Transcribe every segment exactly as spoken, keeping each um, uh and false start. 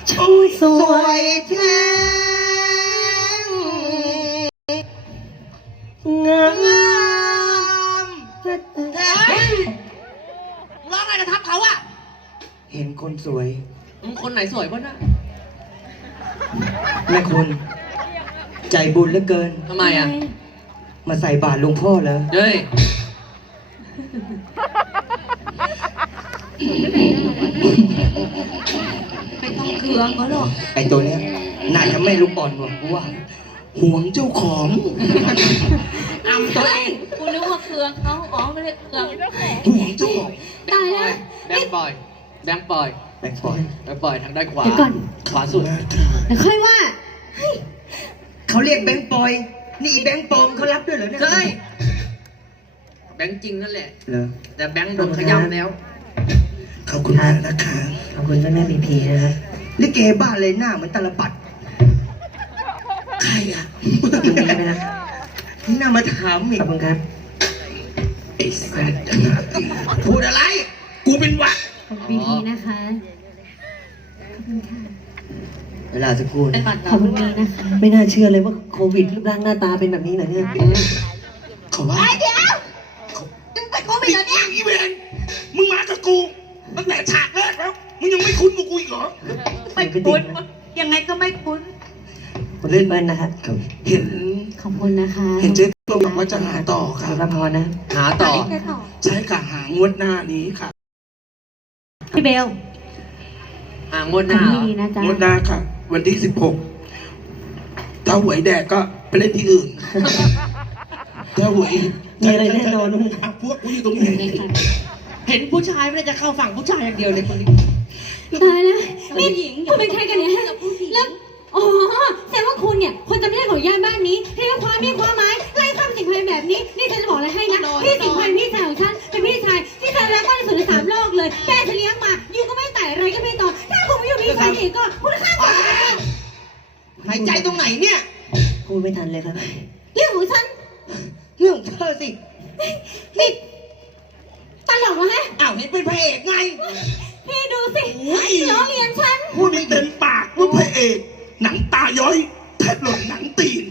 ช่วยสวยแท้งามแท้ร้องอะไรกันทับเขาอะเห็นคนสวยคนไหนสวยบ้างนะแม่คุณใจบุญเหลือเกินทำไมอะมาใส่บาตรหลวงพ่อเหรอเฮ้ยไม่ต้องเคืองเขาหรอกไอตัวเนี้ยน่าจะไม่รู้บอลหรอกว่าห่วงเจ้าของอำตัวเองกูนึกว่าเคืองเขาอ๋อไม่ได้เคืองห่วงเจ้าของตายแล้วแบงค์ปล่อยแบงค์ปล่อยแบงค์ปล่อยแบงค์ปล่อยทางด้านขวาขวาสุดแต่ค่อยว่าเขาเรียกแบงค์ปล่อยนี่แบงค์ปลอมเขารับด้วยเหรอเนี่ยใช่แบงค์จริงนั่นแหละแต่แบงค์โดนขย้ำแล้วขอบคุณมากนะคะขอบคุณเจ้าแม่บีพีนะครับลิเกบ้านเลยหน้าเหมือนตาลปัดใครอ่ะอยู่นี่ไหมนะหน้ามาถามอีกขอบคุณครับไอ้สัตว์พูดอะไรกูเป็นวะขอบคุณบีพีนะคะขอบคุณค่ะเวลาจะพูดขอบคุณบีนะคะไม่น่าเชื่อเลยว่าโควิดรูปร่างหน้าตาเป็นแบบนี้เหรอเนี่ยขอว่าเดี๋ยวมึงเป็นโควิดเหรอเนี่ยอีเวนมึงมากับกูตั้งแต่ฉากแรกแล้วมึงยังไม่คุ้นกับกูอีกเหรอไม่คุ้นยังไงก็ไม่คุ้นเล่นเบิ้ลนะครับเห็นขอบคุณนะคะเห็นเจ๊ตัวบอกว่าจะหาต่อค่ะพระพรนะหาต่อใช่ค่ะหางวดหน้านี้ค่ะพี่เบลหางวดหน้างวดหน้าค่ะวันที่สิบหกถ้าหวยแดกก็ไปเล่นที่อื่นถ้าหวยมีอะไรแน่นอนพวกกูอยู่ตรงนี้เห็นผู้ชายไม่ได้จะเข้าฝั่งผู้ชายอย่างเดียวเลยคนนี้ตายแล้วนี่หญิงคุณเป็นใครกันเนี่ยแล้วอ๋อแสดงว่าคุณเนี่ยคนจะไม่ได้ของญาติบ้านนี้เรียกว่าความมีความหมายไล่ข้ามสิ่งภัยแบบนี้นี่ฉันจะบอกอะไรให้นะพี่สิ่งภัยพี่ชายของฉันเป็นพี่ชายที่ฉันรักมากที่สุดในสามโลกเลยแม่ฉันเลี้ยงมาอยู่ก็ไม่ไต่อะไรก็ไม่ต่อถ้าคุณไม่อยู่พี่ชายอีกก็คุณฆ่าผมหายใจตรงไหนเนี่ยพูดไม่ทันเลยครับเรื่องของฉันเรื่องเธอสินี่ตลกเหรอฮะอ้าวเห็นเป็นพระเอกไงพี่ดูสิล้อเลียนฉันพูดไม่เต็มปากว่าพระเอกหนังตาย้อยแทบหล่นหนังตีน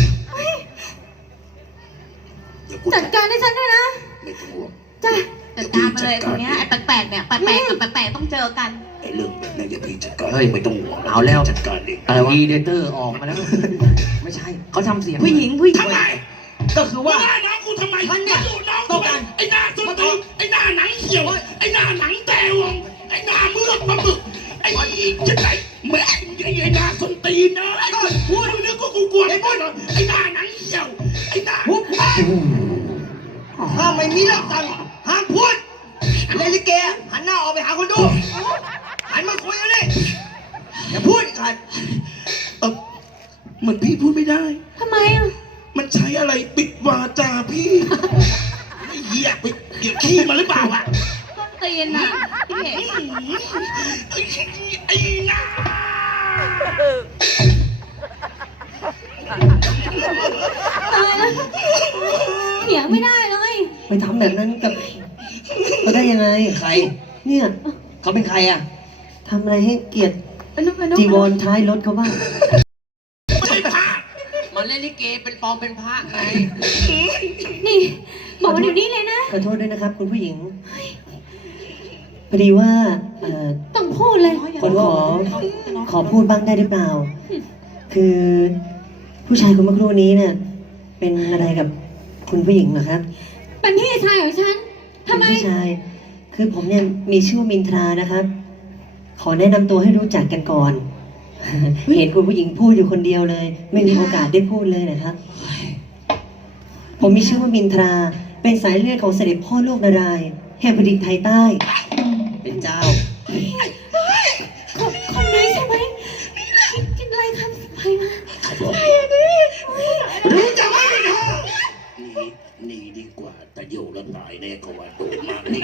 จัดการให้ฉันด้วยนะไม่ต้องห่วงจ้ะจัดการมาเลยตรงนี้ไอ้แปลกๆเนี่ยแปลกๆกับแปลกๆต้องเจอกันไอ้เรื่องแบบนี้เดี๋ยวพี่จัดการไม่ต้องห่วงเอาแล้วจัดการเองอะไรวะอีเดเตอร์ออกมาแล้วไม่ใช่เขาทำเสียงผู้หญิงผู้หญิงทำไมก็คือว่าน้องกูทำไมท่านเนี่ยต้องการไอ้หน้าส้นตีนไอ้หน้าหนังเขียวไอ้หน้าหนังแตวงไอ้หน้าเมือกปลาหมึกไอ้จะไหนแม่ไอ้หน้าส้นตีนนะไอ้ก้อนพูดนึกก็กูกลัวไอ้ก้อนไอ้หน้าหนังเขียวไอ้หน้าถ้าไม่มีหลักสั่งห้ามพูดเล่นลิเกหันหน้าออกไปหาคนดูหันมาคุยกันเลยอย่าพูดกันเออเหมือนพี่พูดไม่ได้ทำไมอ่ะมันใช้อะไรปิดวาจาพี่ไอ้เหี้ยไปเดี๋ยวขี้มาหรือเปล่าอ่ะต้นตีนอ่ะพี่เห็นไอ้หน้าตายแล้วเถียงไม่ได้เลยไปทำแบบนั้นกับเขาได้ยังไงใครเนี่ยเขาเป็นใครอ่ะทำอะไรให้เกียรติจีวรท้ายรถเขาบ้างมันเล่นลิเกเป็นปอมเป็นพระไงนี่บอกเดี๋ยวนี้เลยนะขอโทษด้วยนะครับคุณผู้หญิงพอดีว่าต้องพูดเลยคนขอขอพูดบ้างได้หรือเปล่าคือผู้ชายคนเมื่อครู่นี้เนี่ยเป็นอะไรกับคุณผู้หญิงเหรอครับเป็นพี่ชายของฉันทำไมพี่ชายคือผมเนี่ยมีชื่อมินทรานะครับขอแนะนำตัวให้รู้จักกันก่อนเห็นคุณผู้หญิงพูดอยู่คนเดียวเลยไม่มีโอกาสได้พูดเลยนะครับผมมีชื่อว่ามินทราเป็นสายเลือดของเสด็จพ่อโลกนารายณ์แห่งแผ่นดินไทยใต้เป็นเจ้าคนนี้ใช่ไหมกินอะไรคำสิบไปมาใครดิรู้จักไหมมินทราหนีดีกว่าแต่อยู่แล้วตายแน่กว่าโดนมาหนี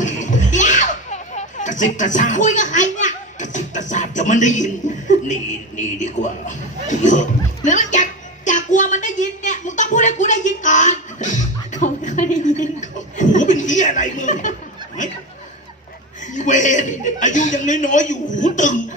กระซิบกระซาบคุยกับใครเนี่ยกระซิบกระซาบจะมันได้ยินหนีหนีดีกว่าเยอะแล้วมันจะจะกลัวมันได้ยินเนี่ยมึงต้องพูดให้กูได้ยินก่อนเขาไม่ค่อยได้ยินหูเป็นที่อะไรมึงเวรอายุยังน้อยๆอยู่หูตึงทำ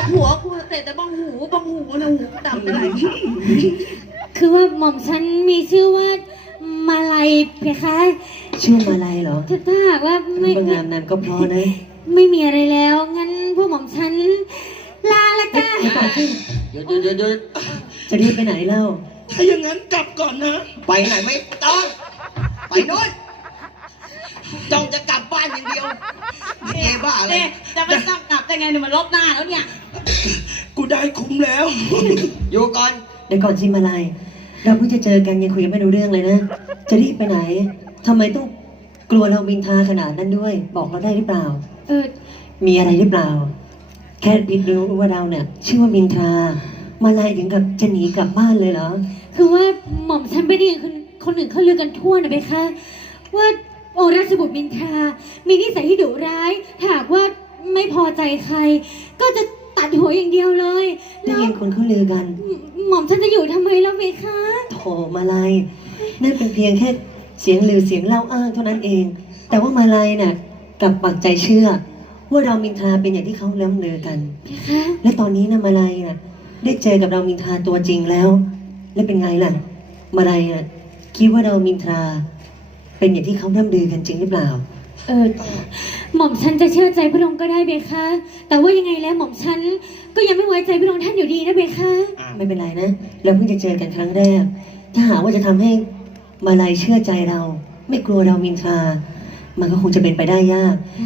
หัวกูแต่แต่บ้องหูบ้องหูนะหูดำไปไหนคือว่าหม่อมฉันมีชื่อว่ามาลัยเพคะชื่อมาลัยเหรอถ้าหากว่าไม่บางงามนั้นก็เพราะนะไม่มีอะไรแล้ว งั้นพวกหม่อมฉันลาละจ้าเดี๋ยวก่อนสิเดี๋ยวเดี๋ยวเดี๋ยวเดี๋ยวจะรีบไปไหนเล่าถ้าอย่างนั้นกลับก่อนนะไปไหนไม่ต้องไปโน่นจ้องจะกลับบ้านอย่างเดียวนี่เอบ้าอะไรเอ๊ะจะไม่ต้องกลับได้ไงเนี่ยมันลบหน้าแล้วเนี่ยกูได้คุ้มแล้วอยู่ก่อนเดี๋ยวก่อนสิมาลัยเราเพิ่งจะเจอกันยังคุยกันไม่รู้เรื่องเลยนะ จะรีบไปไหนทำไมต้องกลัวเราบินทาขนาดนั้นด้วย บอกเราได้หรือเปล่าเออมีอะไรหรือเปล่า แค่พิดรู้ว่าเราเนี่ยชื่อว่ามินทรามาลัยถึงกับจะหนีกลับบ้านเลยเหรอคือว่าหม่อมฉันไปได้ยินคนคนอื่นเขาลือกันทั่วนะเพคะว่าองค์ราชบุตรมินทรา มีนิสัยที่ดุร้ายถ้าหากว่าไม่พอใจใคร ก็จะตัดหัวอย่างเดียวเลยได้แล้วยินคนเขาลือกันหม่อมฉันจะอยู่ทำไมแล้วเพคะโถมาลัยนั่นเป็นเพียงแค่เสียงลือเสียงเล่าอ้างเท่านั้นเอง แต่ว่ามาลัยน่ะกลับปักใจเชื่อ ว่าเรามินทราเป็นอย่างที่เขาเล่ำลือกันเพคะและตอนนี้นะมาลัยน่ะได้เจอกับเรามินทราตัวจริงแล้ว และเป็นไงล่ะ มาลัยน่ะคิดว่าเรามินทรา เป็นอย่างที่เขาเล่ำลือกันจริงหรือเปล่าเออหม่อมฉันจะเชื่อใจพระองค์ก็ได้เพคะ แต่ว่ายังไงแล้วหม่อมฉันก็ยังไม่ไว้ใจพระองค์ท่านอยู่ดีนะเพคะไม่เป็นไรนะ เราเพิ่งจะเจอกันครั้งแรก ถ้าหากว่าจะทำให้มาลัยเชื่อใจเรา ไม่กลัวเรามินทรา มันก็คงจะเป็นไปได้ยาก